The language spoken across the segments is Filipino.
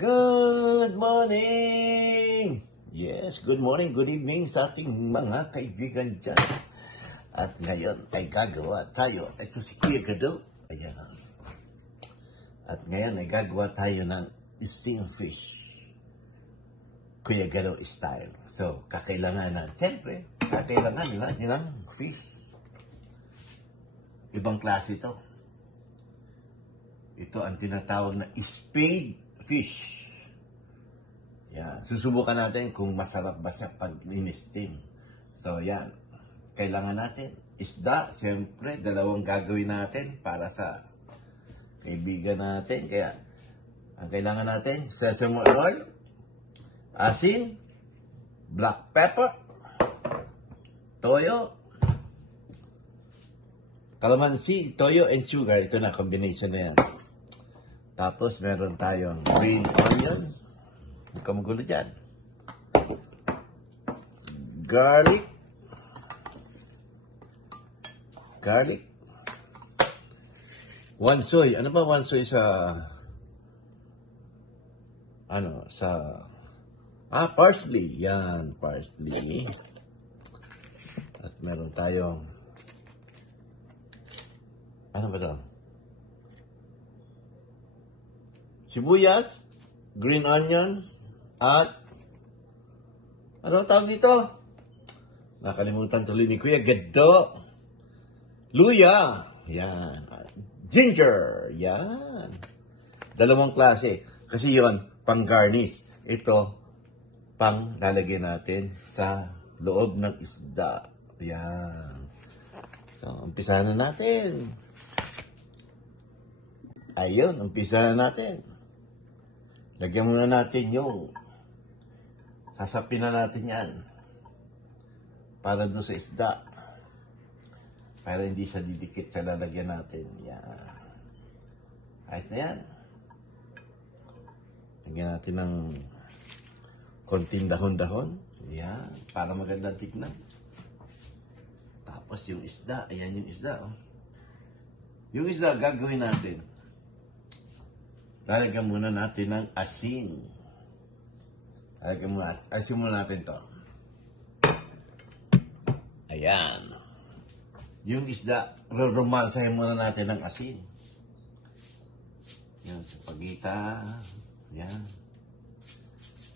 Good morning! Yes, good morning, good evening sa ating mga kaibigan dyan. At ngayon ay gagawa tayo. Ito si Kuya Gado. Ayan. At ngayon ay gagawa tayo ng steamed fish. Kuya Gado style. So, kakailangan na, siyempre, kakailangan natin ng fish. Ibang klase ito. Ito ang tinatawag na spade fish. Yan. Susubukan natin kung masarap ba siya pag in-steam. So, yan. Kailangan natin isda. Siyempre, dalawang gagawin natin para sa kaibigan natin. Kaya, ang kailangan natin, sesame oil, asin, black pepper, toyo, calamansi, toyo, and sugar. Ito na, combination na yan. Tapos, meron tayong green onions. Huwag ka magulo dyan. Garlic. Wansoy. Ano ba wansoy sa... parsley. Yan, parsley. At meron tayong... Ano ba ito? Sibuyas, green onions, at ano tawag dito? Nakalimutan tuloy ni Kuya Gado. Luya. Yan. Ginger. Yan. Dalawang klase. Kasi yon pang garnish. Ito, pang lalagyan natin sa loob ng isda. Yan. So, umpisahan na natin. Ayun, umpisahan na natin. Lagyan muna natin yung sasapin na natin yan para doon sa isda para hindi siya didikit sa lalagyan natin. Yan. Ayos na yan. Lagyan natin ng konting dahon-dahon. Yan. Para magandang tignan. Tapos yung isda. Ayan yung isda. Oh. Yung isda gagawin natin. Lalagyan muna natin ng asin. Asin muna natin to. Ayan. Yung isda, rumasahin muna natin ng asin. Yan, sa pagitan. Yan.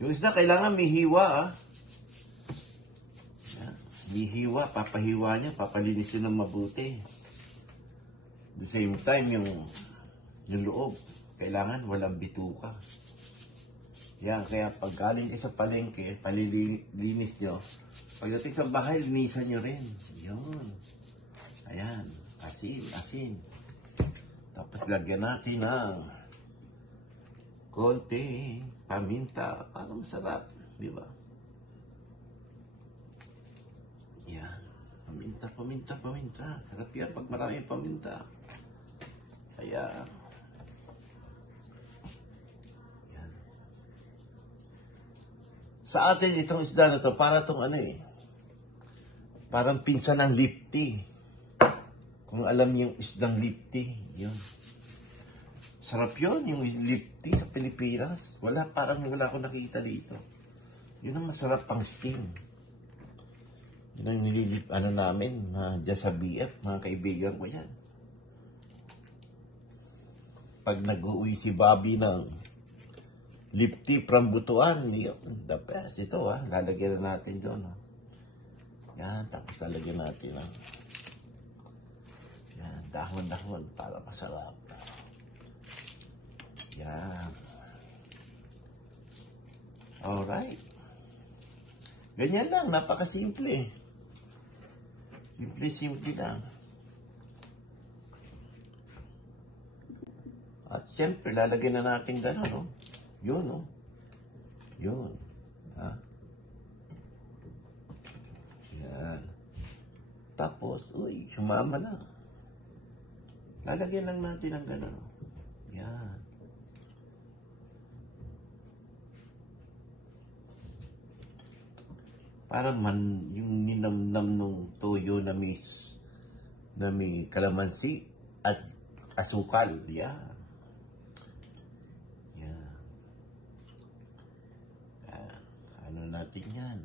Yung isda, kailangan may hiwa, ah. Yan. May hiwa, papahiwa niya, papalinisin ng mabuti. At the same time, yung loob. Kailangan walang bituka. Yan, kaya pag galing kayo sa palengke, palilinis nyo. Pagdating sa bahay, linisan nyo rin. Yun. Ayan. Asin. Tapos lagyan natin ng konti paminta. Para masarap. Di ba? Yan. Paminta. Sarap yan pag maraming paminta. Ayan. Sa atin, itong isda na to, para itong parang pinsan ng lipti. Kung alam yung isdang lipti, yun. Sarap yun, yung lipti sa Pilipinas. Parang wala akong nakita dito. Yun ang masarap pang steam. Yun ang namin, dyan sa BF, mga kaibigan ko yan. Pag nag-uwi si Bobby ng lipti from Butuan, yun, the best. Ito, lalagyan na natin doon. Yan, tapos lalagyan natin yan, dahon-dahon para masarap. Yan. Alright. Ganyan lang, napakasimple. Simple lang. At siyempre, lalagyan na natin gano'n, no? Yun, no? Yun. Yan. Tapos, sumama na. Lalagyan lang natin ng gano'n. Yan. Para yung ninamnam ng toyo na may kalamansi at asukal. Yan. natin yan.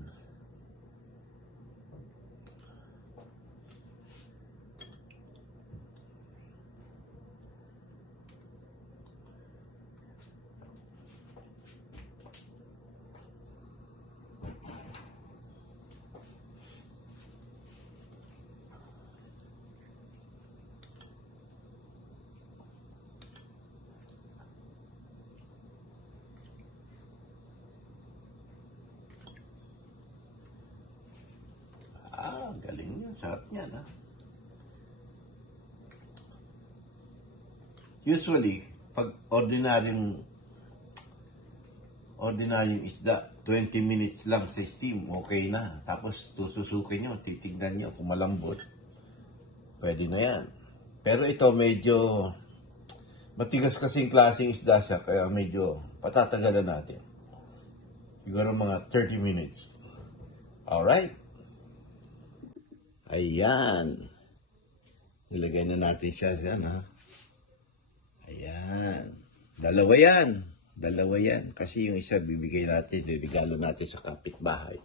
Galing yun. Sarap niyan, ha? Usually, pag ordinaryong isda, 20 minutes lang sa steam, okay na. Tapos, tususukin nyo, titignan nyo kung malambot. Pwede na yan. Pero ito, medyo matigas kasing klaseng isda siya, kaya medyo patatagalan natin. Siguro mga 30 minutes. Alright? Ayan. Nilagay na natin siya dyan, ha? Ayan. Dalawa yan. Kasi yung isa bibigay natin, regalo natin sa kapitbahay.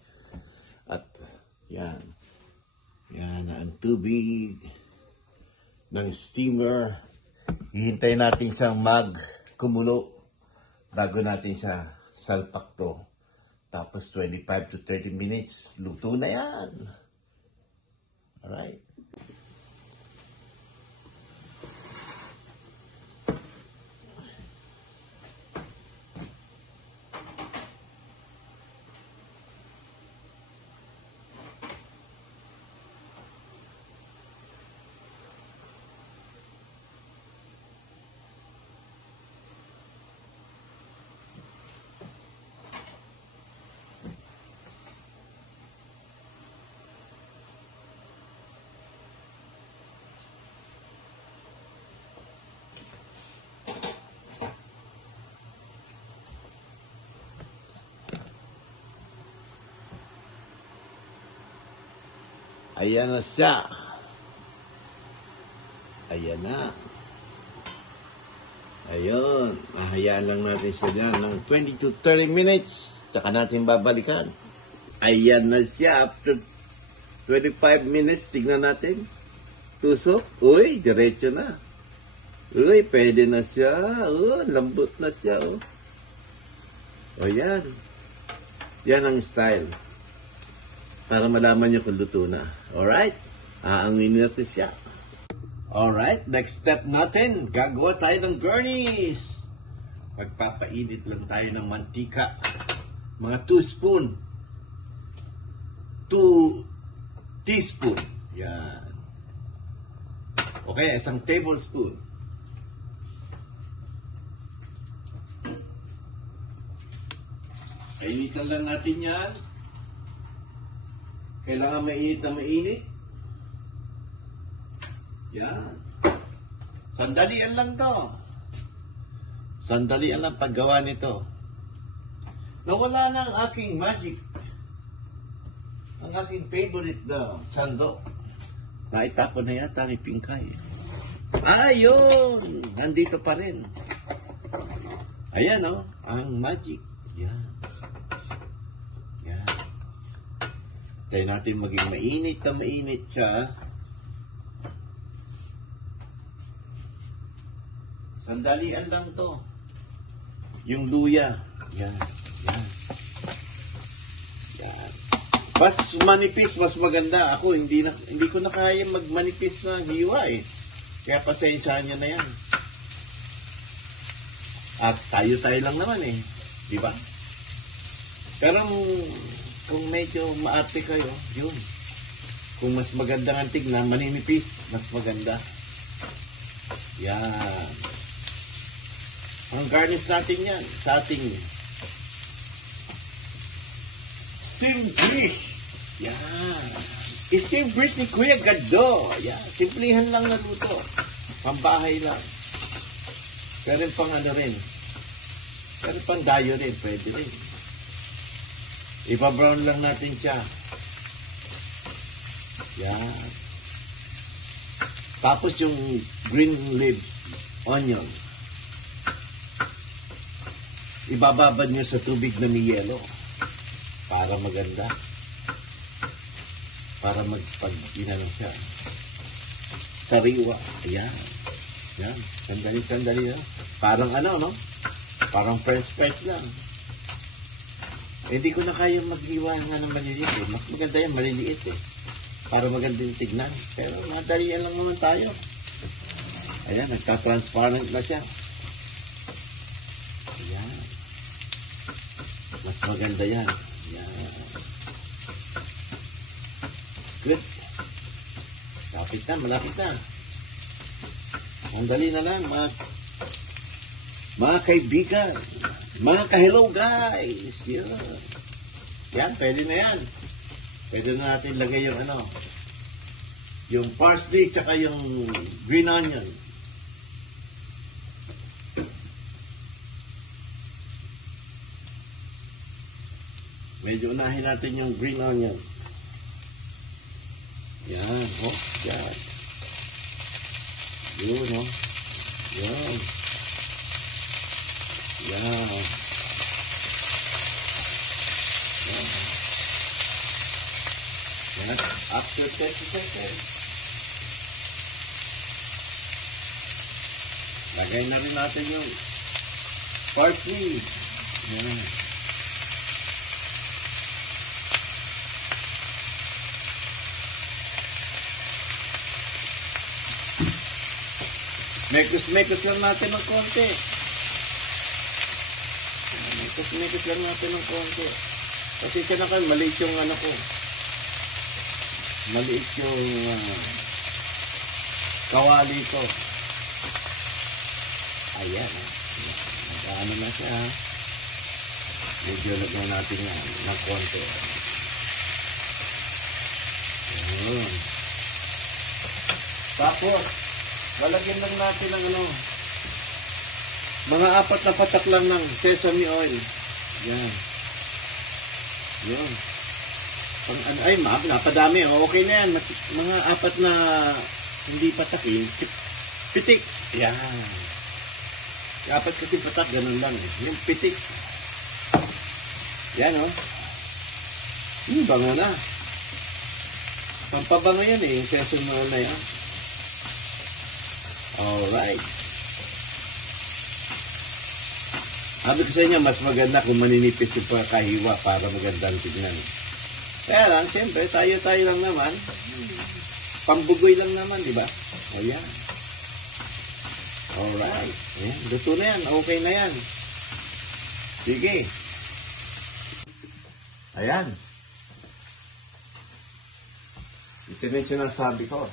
At, yan. Yan ang tubig ng steamer. Hihintay natin siyang mag-kumulo bago natin siya salpak to. Tapos 25 to 30 minutes, luto na yan. Alright. Ayan na siya. Ayan na. Ayun. Mahayaan lang natin siya dyan ng 20 to 30 minutes. Tsaka natin babalikan. Ayan na siya. After 25 minutes, tignan natin. Tusok. Uy, diretso na. Uy, pwede na siya. Oh, lambot na siya. Oh. O yan. Yan ang style. Para malaman nyo kung luto na. Alright? Aangin natin siya. Alright, next step natin. Gagawa tayo ng garnish. Magpapainit lang tayo ng mantika. Mga 2 spoon. 2 teaspoon. Yan. Okay, 1 tablespoon. Kainitan lang natin yan. Kailangan mainit na mainit. Yan. Sandalian lang to. Sandalian lang paggawa nito. Nawala na ang aking magic. Ang aking favorite na sando. Naitapon na yata ni Pinkay. Ayun! Nandito pa rin. Ayan o, ang magic. Yan. Tayo natin maging mainit na mainit siya. Sandalian lang to. Yung luya. Yan. Yan. Yan. Mas manipis, mas maganda. Ako, hindi ko na kaya magmanipis na hiwa eh. Kaya pasensyahan niya na yan. At tayo lang naman eh. Diba? Pero kung medyo maarte kayo, yun. Kung mas maganda ang tignan, maninipis, mas maganda. Yan. Ang garnish natin yan, sa ating steamed fish. Yan. Steamed fish ni Kuya Gado. Yan. Simplihan lang na luto. Pambahay lang. Pero pang ano rin. Pero pang dayo rin, pwede rin. Ipa-brown lang natin siya. Yan. Tapos yung green leaf onion. Ibababad nyo sa tubig na may yelo. Para maganda. Para inano siya. Sariwa. Ayan. Yan. Sandali. Parang no? Parang fresh lang. Hindi ko na kaya mag-iwa ng maliliit eh. Mas maganda yan, maliliit eh. Para maganda yung tignan. Pero madalian lang naman tayo. Ayan, nagka-transparent na siya. Ayan. Mas maganda yan. Ayan. Good. Malapit na. Mandali na lang, mga kaibigan. Mga ka-hello guys. Yan, pwede na yan. Pwede na natin lagay yung yung parsley tsaka yung green onion. Medyo unahin natin yung green onion. Yan, yan. Yun, Yan. Yan. Yan. After 30 seconds. Lagay na rin natin yung parsley. Yan. Mekos lang natin ng konti. Mekos lang natin ng konti. Kasi siya kayo, maliit yung ko. Maliit yung kawali ko. Ayan. Nag-ano na siya. Medyo lagyan natin ng konti. Ayan. Tapos, lalagyan lang natin ng mga 4 na patak lang ng sesame oil. Yan. Yun. Ay, napadami. Okay na yan. Mga 4 na hindi patakin. Pitik. Yan. 4 kasi patak, ganun lang. Yung pitik. Yan, bango na. Pampabango yan yung sesame oil na yan. Alright. Sabi ko sa inyo, mas maganda kung maninipis yung pagkahiwa para magandang tignan. Kaya lang, siyempre, tayo lang naman. Pambugoy lang naman, di ba? O yan. Alright. Ayan, luto na yan. Okay na yan. Sige. Ayan. Ito na yung sinasabi ko.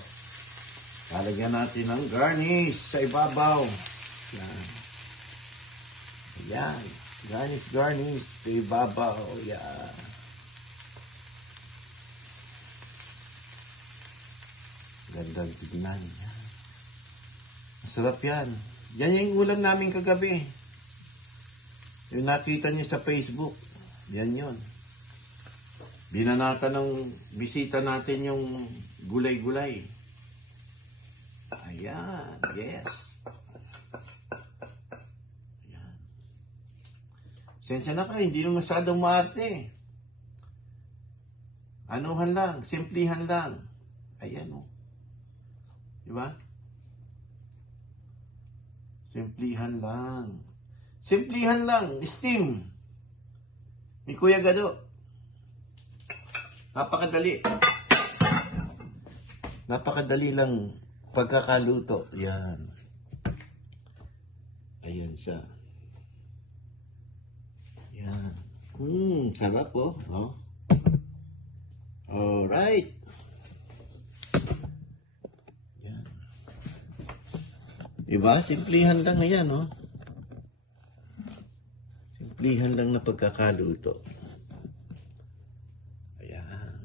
Lalagyan natin ng garnish sa ibabaw. Yan. Yan. Garnish sa ibabaw. Yan. Gandang tignan. Yan. Masarap yan. Yan yung ulam namin kagabi. Yung nakita niyo sa Facebook. Yan yun. Binanata ng bisita natin yung gulay-gulay. Ayan, yes. Ayan. Sensya na kayo, hindi naman masyadong maarte. Anuhan lang, simplihan lang. Ayan, Diba? Simplihan lang. Simplihan lang, steam. Ni Kuya Gado. Napakadali. Napakadali lang pagkakaluto. Yan. Ayan siya. Yan. Sarap no? Alright. Yan. Diba? Simplihan lang yan, Simplihan lang na pagkakaluto. Ayan.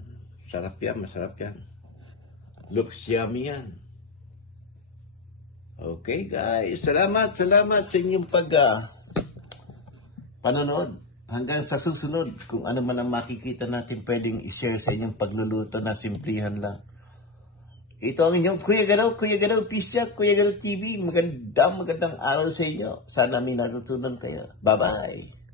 Sarap yan, masarap yan. Looks yummy yan. Okay guys, salamat sa inyong panonood. Hanggang sa susunod, kung ano man ang makikita natin pwedeng i-share sa inyong pagluluto na simplihan lang. Ito ang inyong Kuya Galaw Pisyak, Kuya Galaw TV. Magandang araw sa inyo. Sana may natutunan kayo. Bye-bye.